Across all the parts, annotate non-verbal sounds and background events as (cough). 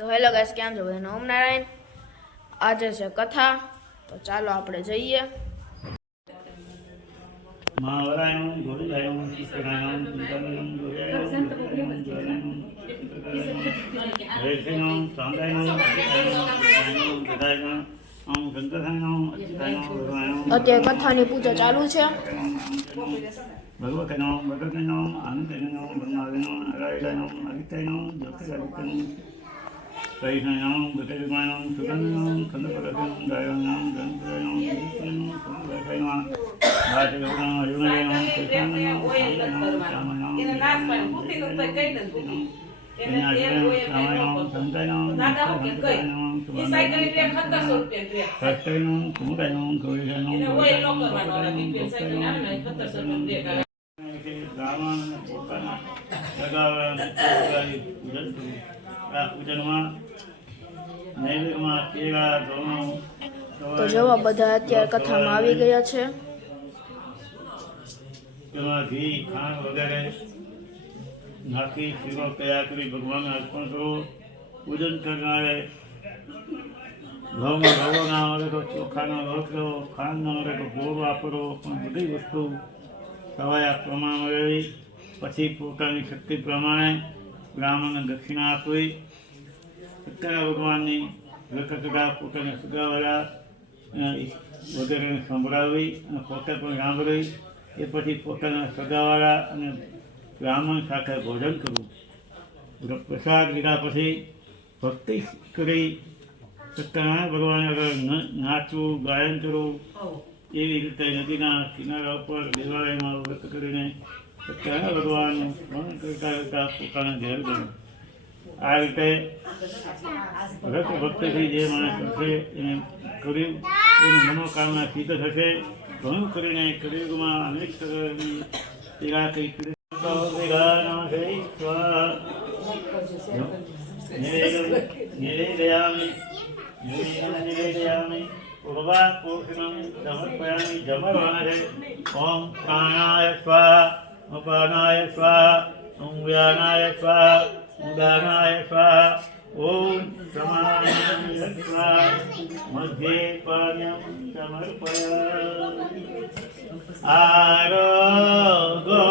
તો hello guys કેમ છો બધાને ઓમ નારાયણ આજે છે કથા તો ચાલો આપણે જઈએ મહાવરાયણ ગોવિંદાયણ કૃષ્ણાયણ કુંતાયણ ગોવિંદાયણ ગોવિંદાયણ ગોવિંદાયણ હરેશયણ સાંદાયણ કૃષ્ણાયણ ગદાયણ ઓમ શંકરાયણ અચ્યુતાયણ ભગવાયણ અત્યારે કથાની પૂજા ચાલુ છે ભગવતયણ ભગતયણ આનંદયણ બ્રહ્માદયણ અરાયણ અગિતયણ જ્યોતિરાદિત્યણ વૈષ્ણયણ ભગતયણ સુગંધયણ ખંડપરયણ ગાયણ ગંધયણ ગીતયણ સંગયણ ભાષયણ અયુણયણ કૃષ્ણાયણ સાંદાયણ એને નાશ પાડી બુદ્ધિ નું તો કઈ નથી બુદ્ધિ એને તેલ હોય એમ કઈ ન કરતો. નાગા મૂકી કઈ એ સાયકલની પેન સત્તરસો રૂપિયા ટ્રેક એને હોય ન કરવાનો ઓલા ડીપીએલ સાયકલ આવે ને સત્તરસો રૂપિયા ટ્રેક આવે તો જવા બધા અત્યારે કથામાં આવી ગયા છે તેમાં ઘી ખાંડ વગેરે નાખી શીરો તૈયાર કરી ભગવાનને અર્પણ કરો પૂજન કરનારે ઘઉંમાં રવો ના મળે તો ચોખાનો રોટલો ખાંડ ના મળે તો ગોળ વાપરો પણ બધી વસ્તુ સવાય પ્રમાણ પછી પોતાની શક્તિ પ્રમાણે બ્રાહ્મણને દક્ષિણા આપવી સત્યના ભગવાનની લખકડા પોતાના સગાવાળા વગેરેને સંભળાવી અને પોતે પણ સાંભળવી એ પછી પોતાના સગાવાળા અને બ્રાહ્મણ સાથે ભોજન કરવું. પ્રસાદ લીધા પછી ભક્તિ કરી સત્યનારાયણ ભગવાન આગળ નાચવું ગાયન કરવું એવી રીતે નદીના કિનારા ઉપર દેવાલયમાં વ્રત કરીને સત્યનારાયણ ભગવાનનું સ્મરણ કરતા પોતાને આ રીતે ભક્તિથી જે માણસ કરશે એને મનોકામના સિદ્ધ થશે ઘણું કરીને કળિયુગમાં અનેક તરહની પીડા સ્વા નિવેદયામિ નિવેદયામિ પૂર્વાत् જમરવાના છે ઓમ પ્રાણાય સ્વાહા અપાનાય સ્વાહા ઓમ વ્યાનાય સ્વાહા ઉદાનાય સ્વાહા ઓમ સમાનાય સ્વાહા મધ્યે પાણ્યમ સમર્પયામિ આરોગો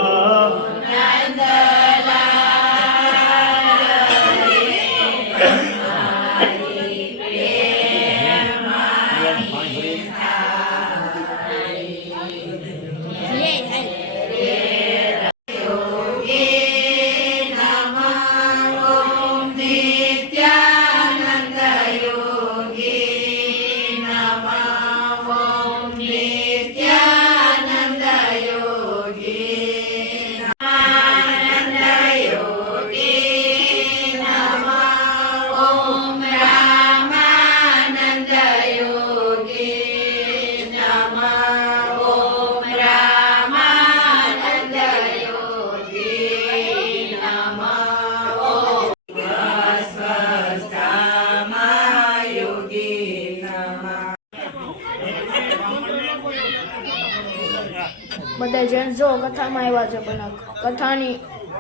બધા જેન્ટ્સ કથામાં આવ્યા છે પણ કથાની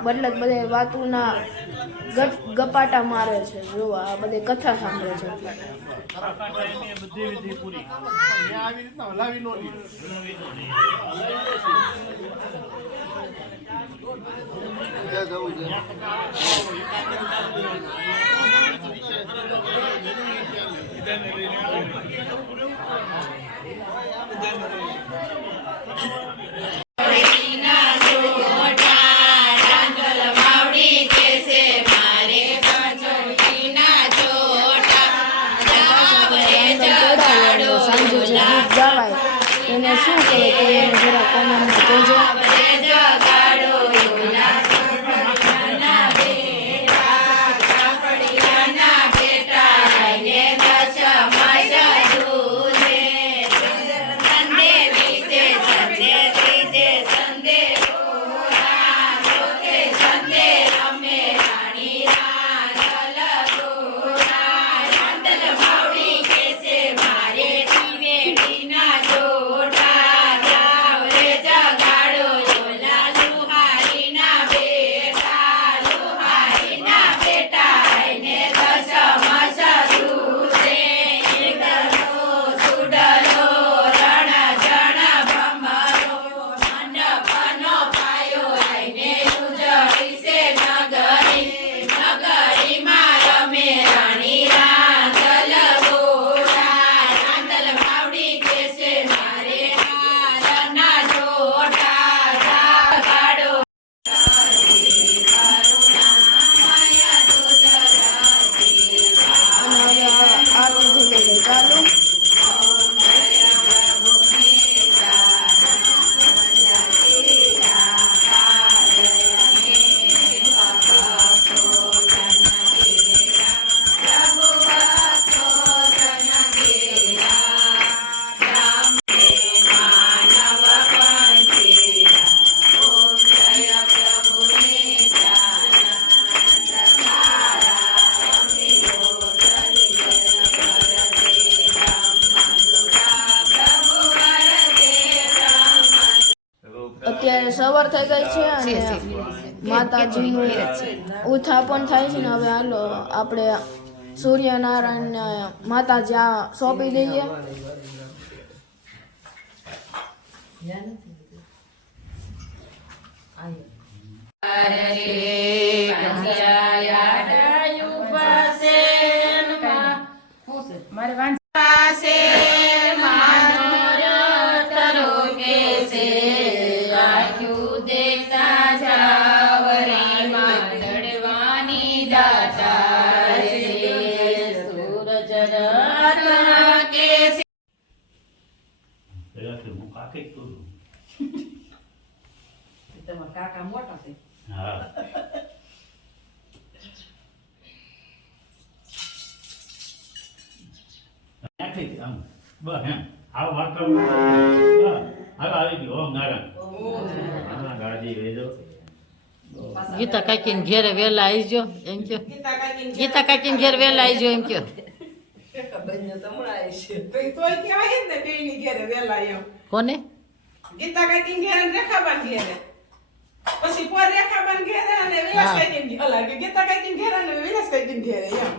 બદલે બધે વાતુના ગપાટા મારે છે. જો આ બધી કથા સાંભળે છે. સાંજે સવાર થઈ ગઈ છે અને છે. માતાજીનું ઉત્થાપન થાય છે ને હવે હાલો આપણે સૂર્યનારાયણને માતાજી આ સોંપી દઈએ મારે પેલાથી હું કાકી જ કરું (laughs) તમારા કાકા મોટા છે. હા. ત્યાંથી જ આમ બસ એમ. આ વાતો બસ. હાલો આવી ગયો. ઓમ નારાયણ. હા વેજો ગીતા કાકીને ઘેરે વહેલા આવજો એમ કયો? ગીતા કાકીને ઘેર વહેલા આવજો એમ કયો તોય કહેવાય જ ને બેયની ઘેરે વહેલા એમ કોને? ગીતા કાકીને ઘેરે ને રેખાબાન ઘેરે. પછી પોર રેખાબાન ઘેરે અને વિલાસ ઘેરે. અલા, ગીતા કાકીને ઘેરે અને વિલાસ કાકીને ઘેરે એમ.